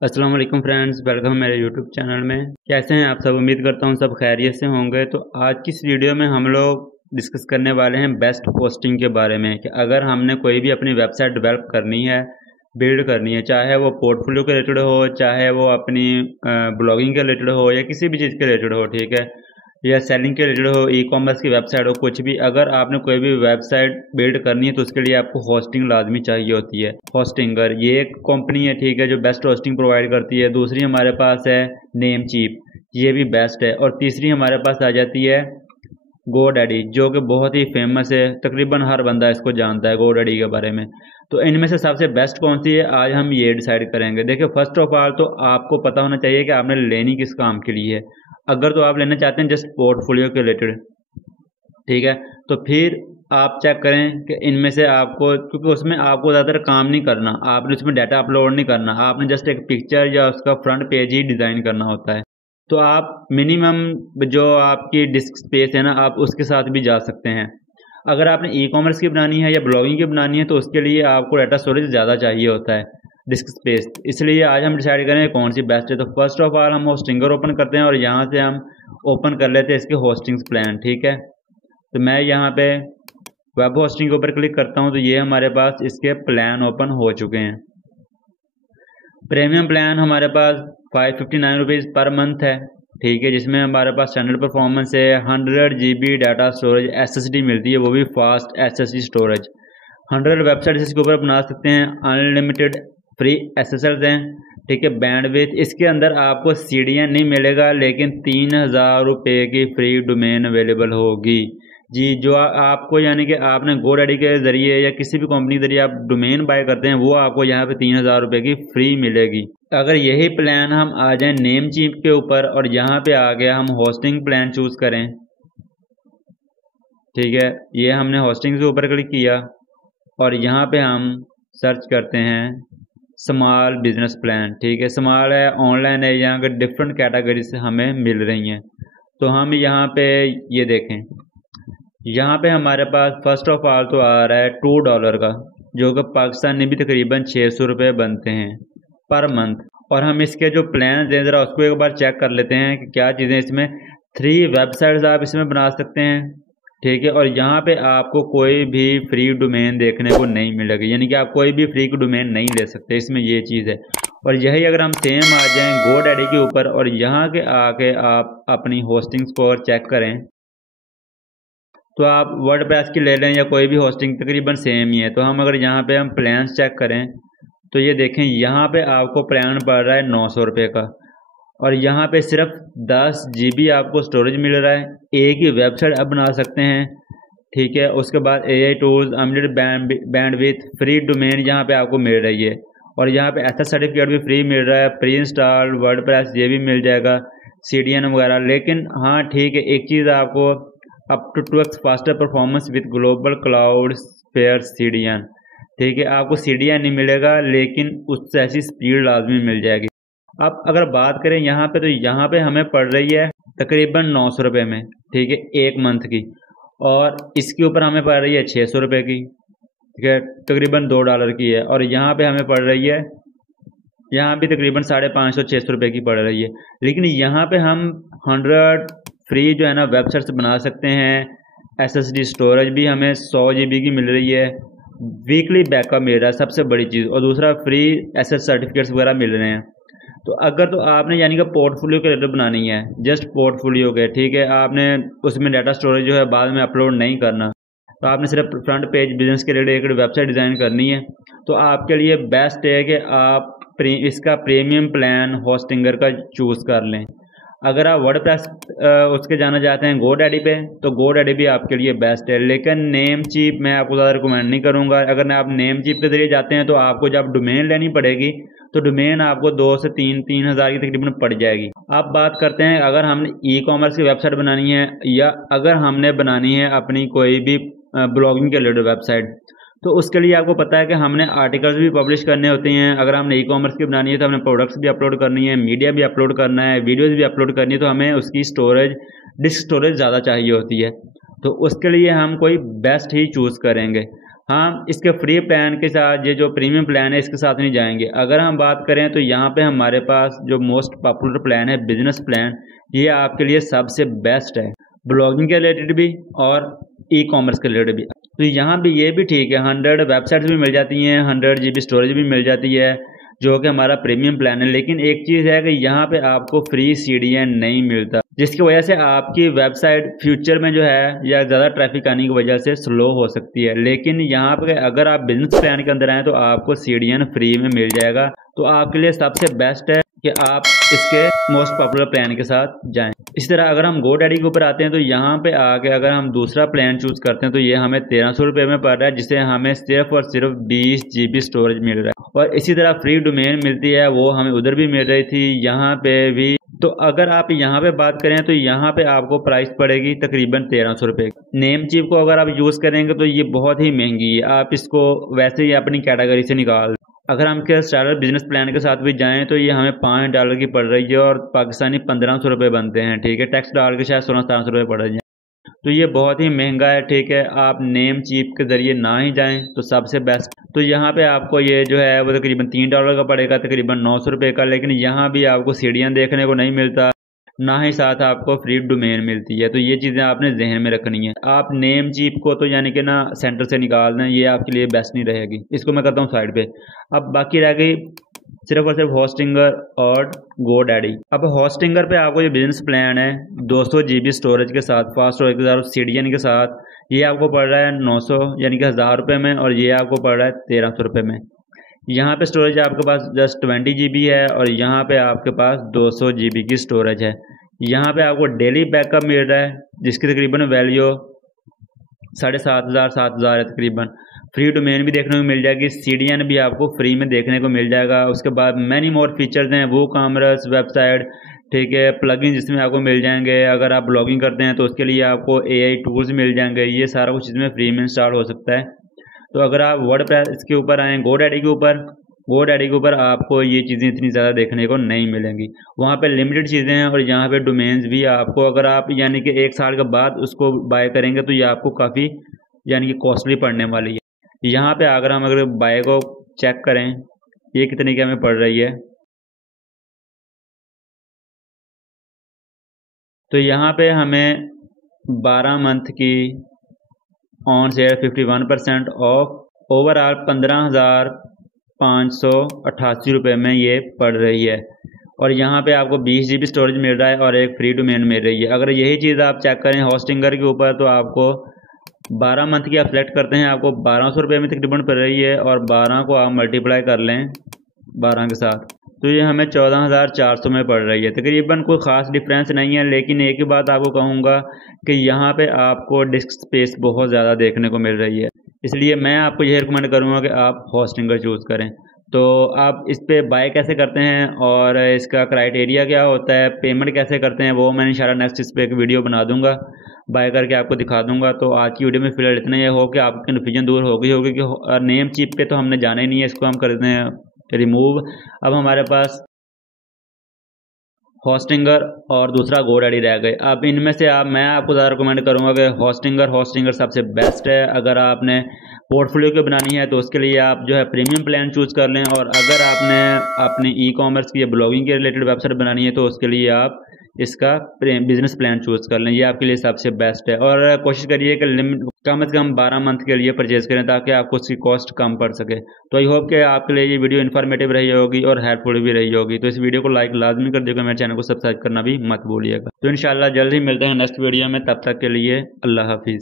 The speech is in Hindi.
अस्सलाम वालेकुम फ्रेंड्स, वेलकम मेरे यूट्यूब चैनल में। कैसे हैं आप सब? उम्मीद करता हूं सब खैरियत से होंगे। तो आज की इस वीडियो में हम लोग डिस्कस करने वाले हैं बेस्ट होस्टिंग के बारे में कि अगर हमने कोई भी अपनी वेबसाइट डेवलप करनी है, बिल्ड करनी है, चाहे वो पोर्टफोलियो के रिलेटेड हो, चाहे वो अपनी ब्लॉगिंग के रिलेटेड हो या किसी भी चीज़ के रिलेटेड हो, ठीक है, या सेलिंग के रिलेटेड हो, ई कॉमर्स की वेबसाइट हो, कुछ भी, अगर आपने कोई भी वेबसाइट बिल्ड करनी है तो उसके लिए आपको होस्टिंग लाजमी चाहिए होती है। होस्टिंगर ये एक कंपनी है, ठीक है, जो बेस्ट होस्टिंग प्रोवाइड करती है। दूसरी हमारे पास है नेमचीप, ये भी बेस्ट है। और तीसरी हमारे पास आ जाती है गोडैडी, जो कि बहुत ही फेमस है, तकरीबन हर बंदा इसको जानता है गोडैडी के बारे में। तो इनमें से सबसे बेस्ट कौन सी है, आज हम ये डिसाइड करेंगे। देखिए, फर्स्ट ऑफ ऑल तो आपको पता होना चाहिए कि आपने लेनी किस काम के लिए है। अगर तो आप लेना चाहते हैं जस्ट पोर्टफोलियो के रिलेटेड, ठीक है, तो फिर आप चेक करें कि इनमें से आपको, क्योंकि उसमें आपको ज़्यादातर काम नहीं करना, आपने उसमें डाटा अपलोड नहीं करना, आपने जस्ट एक पिक्चर या उसका फ्रंट पेज ही डिज़ाइन करना होता है। तो आप मिनिमम जो आपकी डिस्क स्पेस है ना, आप उसके साथ भी जा सकते हैं। अगर आपने ई कॉमर्स की बनानी है या ब्लॉगिंग की बनानी है तो उसके लिए आपको डाटा स्टोरेज ज़्यादा चाहिए होता है, डिस्क स्पेस। इसलिए आज हम डिसाइड करें कौन सी बेस्ट है। तो फर्स्ट ऑफ ऑल हम होस्टिंगर ओपन करते हैं और यहाँ से हम ओपन कर लेते हैं इसके होस्टिंग्स प्लान, ठीक है। तो मैं यहाँ पे वेब होस्टिंग के ऊपर क्लिक करता हूँ तो ये हमारे पास इसके प्लान ओपन हो चुके हैं। प्रीमियम प्लान हमारे पास 559 रुपीज़ पर मंथ है, ठीक है, जिसमें हमारे पास स्टैंडर्ड परफॉर्मेंस है, 100 GB डाटा स्टोरेज SSD मिलती है, वो भी फास्ट SSD स्टोरेज। 100 वेबसाइट इसके ऊपर बना सकते हैं, अनलिमिटेड फ्री SSL हैं, ठीक है। बैंडविड्थ इसके अंदर आपको CDN नहीं मिलेगा, लेकिन 3000 रुपये की फ्री डोमेन अवेलेबल होगी जी। जो आपको, यानी कि आपने गोडैडी के ज़रिए या किसी भी कंपनी के ज़रिए आप डोमेन बाय करते हैं, वो आपको यहाँ पे 3000 रुपये की फ्री मिलेगी। अगर यही प्लान हम आ जाएं नेमचीप के ऊपर और यहाँ पे आ गया हम होस्टिंग प्लान चूज़ करें, ठीक है, ये हमने होस्टिंग के ऊपर क्लिक किया और यहाँ पे हम सर्च करते हैं स्मॉल बिजनेस प्लान, ठीक है। स्मॉल है, ऑनलाइन है, यहाँ के डिफरेंट कैटेगरी से हमें मिल रही हैं। तो हम यहाँ पे ये देखें, यहाँ पे हमारे पास फर्स्ट ऑफ ऑल तो आ रहा है $2 का, जो कि पाकिस्तानी भी तकरीबन 600 रुपये बनते हैं पर मंथ। और हम इसके जो प्लान हैं ज़रा उसको एक बार चेक कर लेते हैं कि क्या चीज़ें इसमें। 3 वेबसाइट्स आप इसमें बना सकते हैं, ठीक है। और यहाँ पे आपको कोई भी फ्री डोमेन देखने को नहीं मिलेगी, यानी कि आप कोई भी फ्री डोमेन नहीं ले सकते, इसमें ये चीज़ है। और यही अगर हम सेम आ जाएं गोडैडी के ऊपर और यहाँ के आके आप अपनी होस्टिंग स्कोर चेक करें, तो आप वर्डप्रेस की ले लें या कोई भी होस्टिंग तकरीबन सेम ही है। तो हम अगर यहाँ पे हम प्लान्स चेक करें तो ये देखें, यहाँ पे आपको प्लान पड़ रहा है 900 रुपये का, और यहाँ पे सिर्फ 10 GB आपको स्टोरेज मिल रहा है। एक ही वेबसाइट आप बना सकते हैं, ठीक है। उसके बाद AI tools, unlimited bandwidth, free domain यहाँ पे आपको मिल रही है। और यहाँ पे SS सर्टिफिकेट भी फ्री मिल रहा है, प्री इंस्टॉल वर्डप्रेस ये भी मिल जाएगा, CDN वगैरह। लेकिन हाँ ठीक है, एक चीज़ आपको, up to 2x faster performance with global cloud spare CDN, ठीक है, आपको CDN नहीं मिलेगा लेकिन उससे ऐसी स्पीड लाजमी मिल जाएगी। अब अगर बात करें यहाँ पे, तो यहाँ पे हमें पड़ रही है तकरीबन 900 रुपये में, ठीक है, एक मंथ की। और इसके ऊपर हमें पड़ रही है 600 रुपये की, ठीक है, तकरीबन $2 की है। और यहाँ पे हमें पड़ रही है, यहाँ भी तकरीबन 550-600 रुपये की पड़ रही है। लेकिन यहाँ पे हम 100 फ्री जो है ना वेबसाइट्स बना सकते हैं। SSD स्टोरेज भी हमें 100 GB की मिल रही है, वीकली बैकअप मिल रहा है, सबसे बड़ी चीज़, और दूसरा फ्री SS सर्टिफिकेट्स वगैरह मिल रहे हैं। तो अगर तो आपने यानी कि पोर्टफोलियो के रिलेटेड बनानी है, जस्ट पोर्टफोलियो के, ठीक है, आपने उसमें डाटा स्टोरेज जो है बाद में अपलोड नहीं करना, तो आपने सिर्फ फ्रंट पेज बिजनेस के रिलेटेड एक वेबसाइट डिज़ाइन करनी है, तो आपके लिए बेस्ट है कि आप इसका प्रीमियम प्लान होस्टिंगर का चूज़ कर लें। अगर आप वर्डप्रेस उसके जाना चाहते हैं गोडैडी पे, तो गोडैडी भी आपके लिए बेस्ट है। लेकिन नेमचीप मैं आपको ज़्यादा रिकमेंड नहीं करूँगा। अगर आप नेमचीप के ज़रिए जाते हैं तो आपको जब डोमेन लेनी पड़ेगी तो डोमेन आपको 2 से 3 हज़ार की तकरीबन पड़ जाएगी। अब बात करते हैं, अगर हमने ई कॉमर्स की वेबसाइट बनानी है या अगर हमने बनानी है अपनी कोई भी ब्लॉगिंग के रिलेटेड वेबसाइट, तो उसके लिए आपको पता है कि हमने आर्टिकल्स भी पब्लिश करने होते हैं। अगर हमने ई कॉमर्स की बनानी है तो हमने प्रोडक्ट्स भी अपलोड करनी है, मीडिया भी अपलोड करना है, वीडियोज़ भी अपलोड करनी है, तो हमें उसकी स्टोरेज, डिस्क स्टोरेज ज़्यादा चाहिए होती है। तो उसके लिए हम कोई बेस्ट ही चूज़ करेंगे। हम इसके फ्री प्लान के साथ ये जो प्रीमियम प्लान है इसके साथ नहीं जाएंगे। अगर हम बात करें तो यहाँ पे हमारे पास जो मोस्ट पॉपुलर प्लान है बिजनेस प्लान, ये आपके लिए सबसे बेस्ट है, ब्लॉगिंग के रिलेटेड भी और ई कॉमर्स के रिलेटेड भी। तो यहाँ भी ये भी ठीक है, 100 वेबसाइट्स भी मिल जाती हैं, 100 GB स्टोरेज भी मिल जाती है, जो कि हमारा प्रीमियम प्लान है। लेकिन एक चीज़ है कि यहाँ पे आपको फ्री CDN नहीं मिलता, जिसकी वजह से आपकी वेबसाइट फ्यूचर में जो है या ज़्यादा ट्रैफिक आने की वजह से स्लो हो सकती है। लेकिन यहाँ पे अगर आप बिजनेस प्लान के अंदर आएँ तो आपको CDN फ्री में मिल जाएगा। तो आपके लिए सबसे बेस्ट है कि आप इसके मोस्ट पॉपुलर प्लान के साथ जाएं। इसी तरह अगर हम GoDaddy के ऊपर आते हैं तो यहाँ पे आके अगर हम दूसरा प्लान चूज करते हैं तो ये हमें 1300 रुपये में पड़ रहा है, जिसे हमें सिर्फ और सिर्फ 20 GB स्टोरेज मिल रहा है। और इसी तरह फ्री डोमेन मिलती है, वो हमें उधर भी मिल रही थी, यहाँ पे भी। तो अगर आप यहाँ पे बात करें तो यहाँ पे आपको प्राइस पड़ेगी तकरीबन 1300 रुपये। नेम चीप को अगर आप यूज़ करेंगे तो ये बहुत ही महंगी है, आप इसको वैसे ही अपनी कैटेगरी से निकाल। अगर हम के स्टार्टर बिजनेस प्लान के साथ भी जाएं तो ये हमें $5 की पड़ रही है और पाकिस्तानी 1500 रुपये बनते हैं, ठीक है। टैक्स डाल के शायद 1600 रुपये पड़ रही है, तो ये बहुत ही महंगा है, ठीक है। आप नेम चीप के ज़रिए ना ही जाएं तो सबसे बेस्ट। तो यहाँ पे आपको ये जो है वो तकरीबन $3 का पड़ेगा, तकरीबन 900 रुपये का। लेकिन यहाँ भी आपको सीढ़ियाँ देखने को नहीं मिलता, ना ही साथ आपको फ्री डोमेन मिलती है। तो ये चीज़ें आपने जहन में रखनी है। आप नेम चीप को तो यानी कि ना सेंटर से निकाल दें, ये आपके लिए बेस्ट नहीं रहेगी। इसको मैं करता हूँ साइड पे। अब बाकी रह गई सिर्फ और सिर्फ होस्टिंगर और GoDaddy। अब होस्टिंगर पे आपको ये बिजनेस प्लान है 200 GB स्टोरेज के साथ, फास्ट स्टोरेज के साथ, CDN के साथ, ये आपको पड़ रहा है 900 यानी कि 1000 रुपये में, और ये आपको पड़ रहा है 1300 रुपये में। यहाँ पे स्टोरेज आपके पास जस्ट 20 GB है और यहाँ पे आपके पास 200 GB की स्टोरेज है। यहाँ पे आपको डेली बैकअप मिल रहा है जिसकी तकरीबन वैल्यू 7500-7000 है तकरीबन। फ्री डोमेन भी देखने को मिल जाएगी, CDN भी आपको फ्री में देखने को मिल जाएगा। उसके बाद मैनी मोर फीचर्स हैं, वो कॉमर्स वेबसाइट, ठीक है, प्लगइन जिसमें आपको मिल जाएंगे। अगर आप ब्लॉगिंग करते हैं तो उसके लिए आपको AI टूल्स मिल जाएंगे, ये सारा कुछ इसमें फ्री में इंस्टॉल हो सकता है। तो अगर आप वर्डप्रेस के ऊपर आएँ, GoDaddy के ऊपर आपको ये चीज़ें इतनी ज़्यादा देखने को नहीं मिलेंगी। वहाँ पे लिमिटेड चीज़ें हैं और यहाँ पे डोमेन्स भी आपको, अगर आप यानी कि 1 साल के बाद उसको बाय करेंगे तो ये आपको काफ़ी यानी कि कॉस्टली पड़ने वाली है। यहाँ पे अगर हम बाय को चेक करें ये कितने की हमें पड़ रही है, तो यहाँ पे हमें 12 मंथ की ऑन सेल 51% ऑफ, ओवरऑल 15,588 रुपये में ये पड़ रही है। और यहाँ पे आपको 20 GB स्टोरेज मिल रहा है और एक फ्री डोमेन मिल रही है। अगर यही चीज़ आप चेक करें होस्टिंगर के ऊपर तो आपको 12 मंथ की आप सेलेक्ट करते हैं, आपको 1200 रुपये में तकरीबन पड़ रही है, और 12 को आप मल्टीप्लाई कर लें 12 के साथ तो ये हमें 14,400 में पड़ रही है। तकरीबन कोई ख़ास डिफरेंस नहीं है। लेकिन एक ही बात आपको कहूँगा कि यहाँ पे आपको डिस्क स्पेस बहुत ज़्यादा देखने को मिल रही है, इसलिए मैं आपको यही रिकमेंड करूँगा कि आप होस्टिंगर चूज़ करें। तो आप इस पे बाय कैसे करते हैं और इसका क्राइटेरिया क्या होता है, पेमेंट कैसे करते हैं, वो मैं इंशाल्लाह नेक्स्ट इस पर एक वीडियो बना दूंगा, बाय करके आपको दिखा दूंगा। तो आज की वीडियो में फिलहाल इतना ही हो कि आपकी कन्फ्यूजन दूर हो गई होगी कि नेम चिप पे तो हमने जाना ही नहीं है, इसको हम कर देते हैं रिमूव। अब हमारे पास होस्टिंगर और दूसरा GoDaddy रह गए। अब इनमें से मैं आपको ज़्यादा रिकमेंड करूँगा कि होस्टिंगर सबसे बेस्ट है। अगर आपने पोर्टफोलियो की बनानी है तो उसके लिए आप जो है प्रीमियम प्लान चूज़ कर लें, और अगर आपने अपनी ई कॉमर्स की या ब्लॉगिंग के रिलेटेड वेबसाइट बनानी है तो उसके लिए आप इसका बिजनेस प्लान चूज़ कर लें, ये आपके लिए सबसे बेस्ट है। और कोशिश करिए कि लिमिट कम से कम 12 मंथ के लिए परचेज़ करें ताकि आपको उसकी कॉस्ट कम पड़ सके। तो आई होप कि आपके लिए ये वीडियो इन्फॉर्मेटिव रही होगी और हेल्पफुल भी रही होगी। तो इस वीडियो को लाइक लाजमी कर दीजिएगा, मेरे चैनल को सब्सक्राइब करना भी मत भूलिएगा। तो इंशाल्लाह जल्द ही मिलते हैं नेक्स्ट वीडियो में, तब तक के लिए अल्लाह हाफिज़।